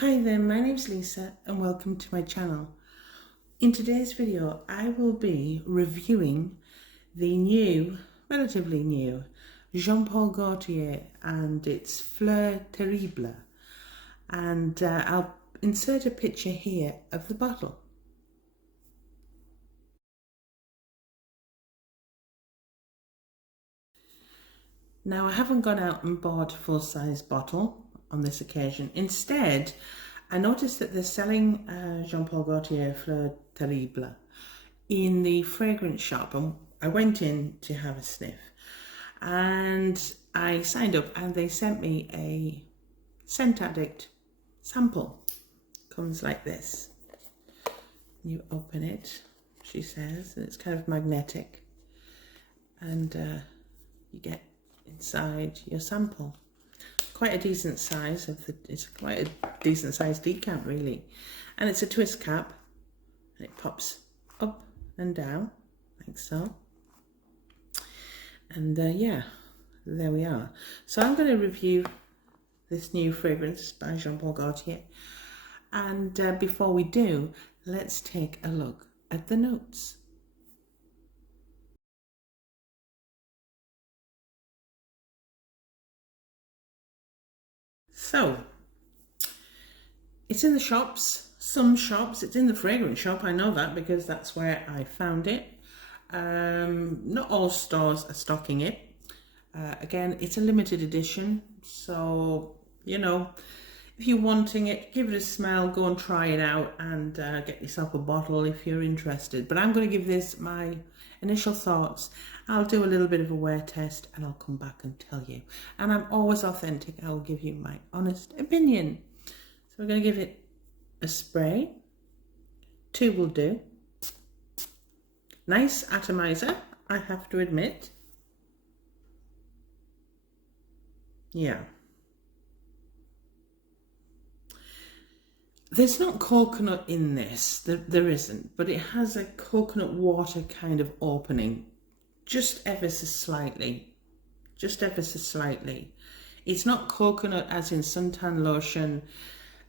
Hi there, my name's Lisa and welcome to my channel. In today's video I will be reviewing the new, relatively new, Jean-Paul Gaultier and its Fleur Terrible, and I'll insert a picture here of the bottle. Now I haven't gone out and bought a full-size bottle on this occasion. Instead, I noticed that they're selling Jean-Paul Gaultier Fleur Terrible in the fragrance shop, and I went in to have a sniff and I signed up and they sent me a Scent Addict sample. Comes like this. You open it, she says, and it's kind of magnetic, and you get inside your sample. Quite a decent size it's quite a decent size decant really, and it's a twist cap and it pops up and down like so, and yeah, there we are. So I'm going to review this new fragrance by Jean-Paul Gaultier, and before we do, let's take a look at the notes. So, it's in the shops, some shops. It's in the fragrance shop, I know that because that's where I found it. Not all stores are stocking it. Again, it's a limited edition, so, you know, if you're wanting it, give it a smell, go and try it out, and get yourself a bottle if you're interested. But I'm going to give this my initial thoughts. I'll do a little bit of a wear test and I'll come back and tell you. And I'm always authentic. I will give you my honest opinion. So we're going to give it a spray. 2 will do. Nice atomizer, I have to admit. Yeah. There's not coconut in this, there isn't, but it has a coconut water kind of opening, just ever so slightly, just ever so slightly. It's not coconut as in suntan lotion,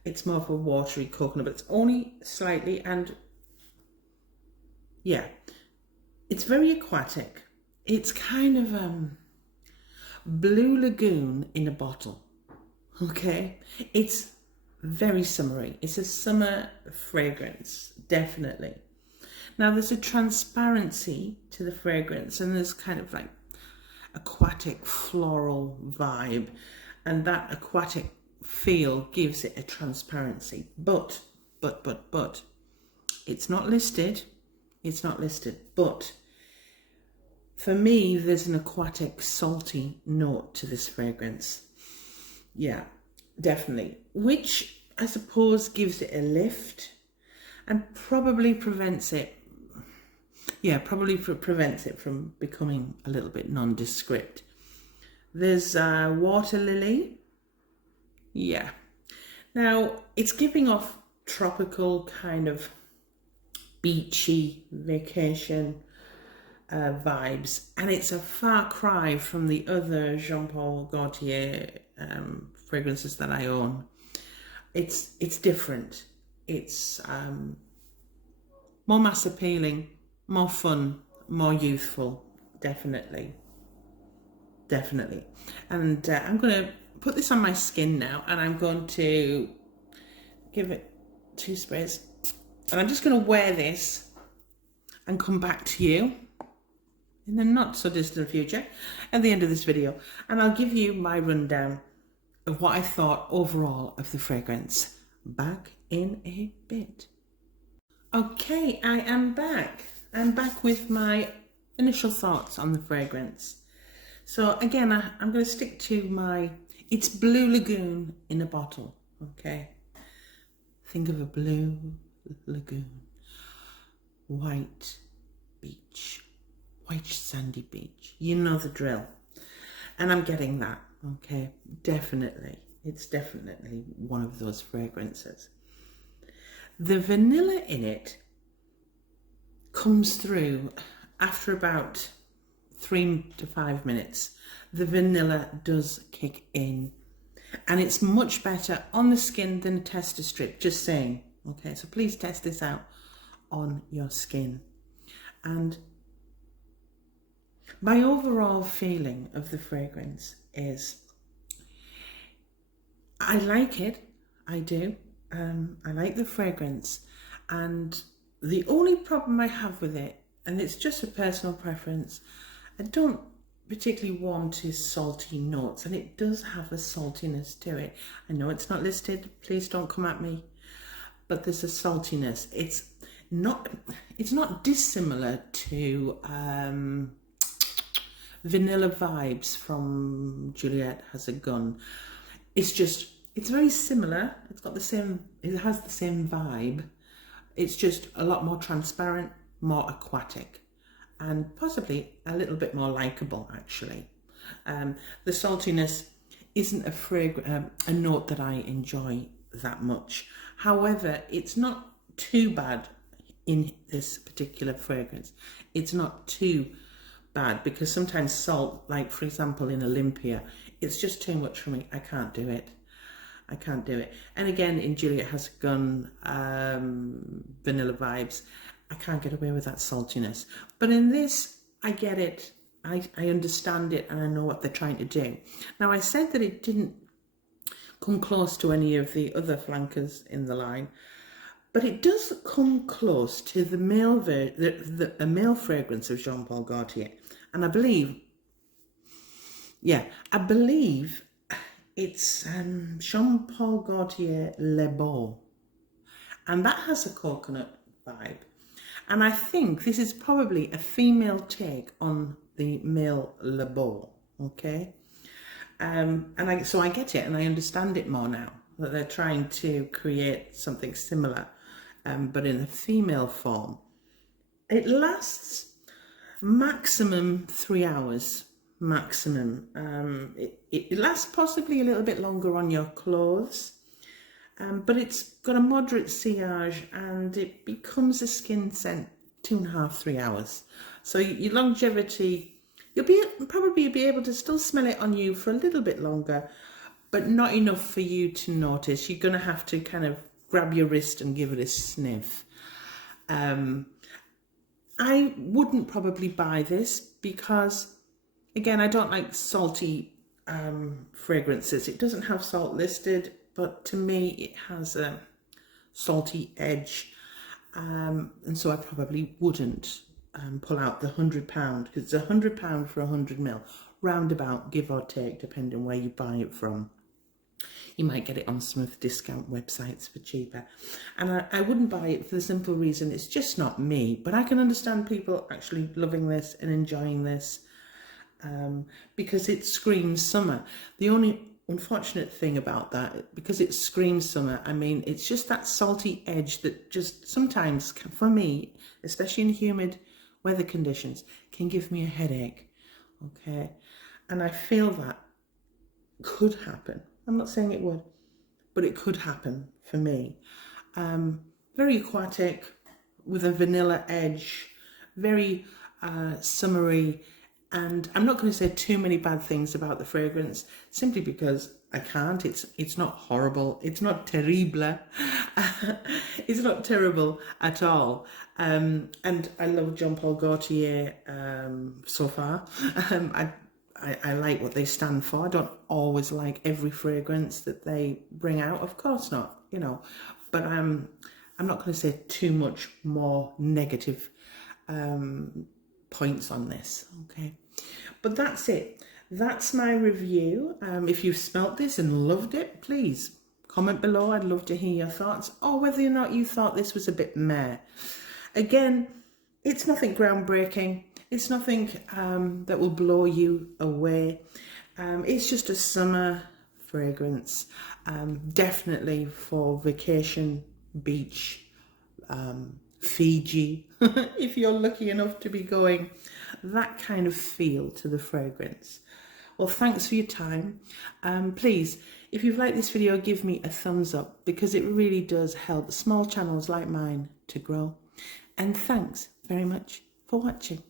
it's more of a watery coconut, but it's only slightly, and yeah, it's very aquatic. It's kind of Blue Lagoon in a bottle, okay? It's very summery. It's a summer fragrance, definitely. Now there's a transparency to the fragrance, and there's kind of like aquatic floral vibe, and that aquatic feel gives it a transparency. But it's not listed. It's not listed. But for me, there's an aquatic, salty note to this fragrance. Yeah. Definitely, which I suppose gives it a lift and probably prevents it, prevents it from becoming a little bit nondescript. There's water lily, yeah. Now, it's giving off tropical kind of beachy vacation vibes, and it's a far cry from the other Jean-Paul Gaultier fragrances that I own. It's different. It's more mass appealing, more fun, more youthful, definitely. And I'm going to put this on my skin now, and I'm going to give it 2 sprays, and I'm just going to wear this and come back to you in the not so distant future at the end of this video, and I'll give you my rundown of what I thought overall of the fragrance. Back in a bit. Okay, I am back. I'm back with my initial thoughts on the fragrance. So again, I'm going to stick to it's Blue Lagoon in a bottle, okay? Think of a blue lagoon, white beach, white sandy beach. You know the drill. And I'm getting that. Okay, definitely. It's definitely one of those fragrances. The vanilla in it comes through after about 3 to 5 minutes. The vanilla does kick in. And it's much better on the skin than a tester strip, just saying. Okay, so please test this out on your skin. And my overall feeling of the fragrance is, I like it, I do. I like the fragrance, and the only problem I have with it, and it's just a personal preference, I don't particularly want his salty notes, and it does have a saltiness to it. I know it's not listed, please don't come at me, but there's a saltiness. It's not dissimilar to Vanilla Vibes from Juliet Has a Gun. It's very similar. It has the same vibe. It's just a lot more transparent, more aquatic, and possibly a little bit more likable, actually. The saltiness isn't a note that I enjoy that much. However, it's not too bad in this particular fragrance. It's not too bad, because sometimes salt, like for example in Olympia, it's just too much for me. I can't do it. And again, in Juliet Has a Gun, Vanilla Vibes, I can't get away with that saltiness. But in this, I get it. I understand it, and I know what they're trying to do. Now, I said that it didn't come close to any of the other flankers in the line, but it does come close to the male fragrance of Jean Paul Gaultier. And I believe it's Jean Paul Gaultier Le Beau, and that has a coconut vibe. And I think this is probably a female take on the male Le Beau, okay? So I get it, and I understand it more now, that they're trying to create something similar, but in a female form. It lasts maximum 3 hours. Maximum. It lasts possibly a little bit longer on your clothes, but it's got a moderate sillage, and it becomes a skin scent 2.5–3 hours. So your longevity, you'll probably be able to still smell it on you for a little bit longer, but not enough for you to notice. You're going to have to kind of grab your wrist and give it a sniff. I wouldn't probably buy this because, again, I don't like salty fragrances. It doesn't have salt listed, but to me it has a salty edge. And so I probably wouldn't pull out the £100, because it's £100 for 100 ml, roundabout, give or take, depending where you buy it from. You might get it on some of the discount websites for cheaper. And I wouldn't buy it for the simple reason it's just not me. But I can understand people actually loving this and enjoying this, because it screams summer. The only unfortunate thing about that, because it screams summer, I mean, it's just that salty edge that just sometimes, for me, especially in humid weather conditions, can give me a headache, okay? And I feel that could happen. I'm not saying it would, but it could happen for me. Very aquatic, with a vanilla edge, very summery. And I'm not going to say too many bad things about the fragrance, simply because I can't. It's not horrible. It's not terrible. It's not terrible at all. And I love Jean Paul Gaultier so far. I like what they stand for. I don't always like every fragrance that they bring out. Of course not, you know. But I'm not going to say too much more negative points on this, okay? But that's it. That's my review. If you've smelt this and loved it, please comment below. I'd love to hear your thoughts, or whether or not you thought this was a bit meh. Again, it's nothing groundbreaking. It's nothing that will blow you away. It's just a summer fragrance, definitely for vacation, beach, Fiji, if you're lucky enough to be going, that kind of feel to the fragrance. Well, thanks for your time. Please, if you've liked this video, give me a thumbs up, because it really does help small channels like mine to grow. And thanks very much for watching.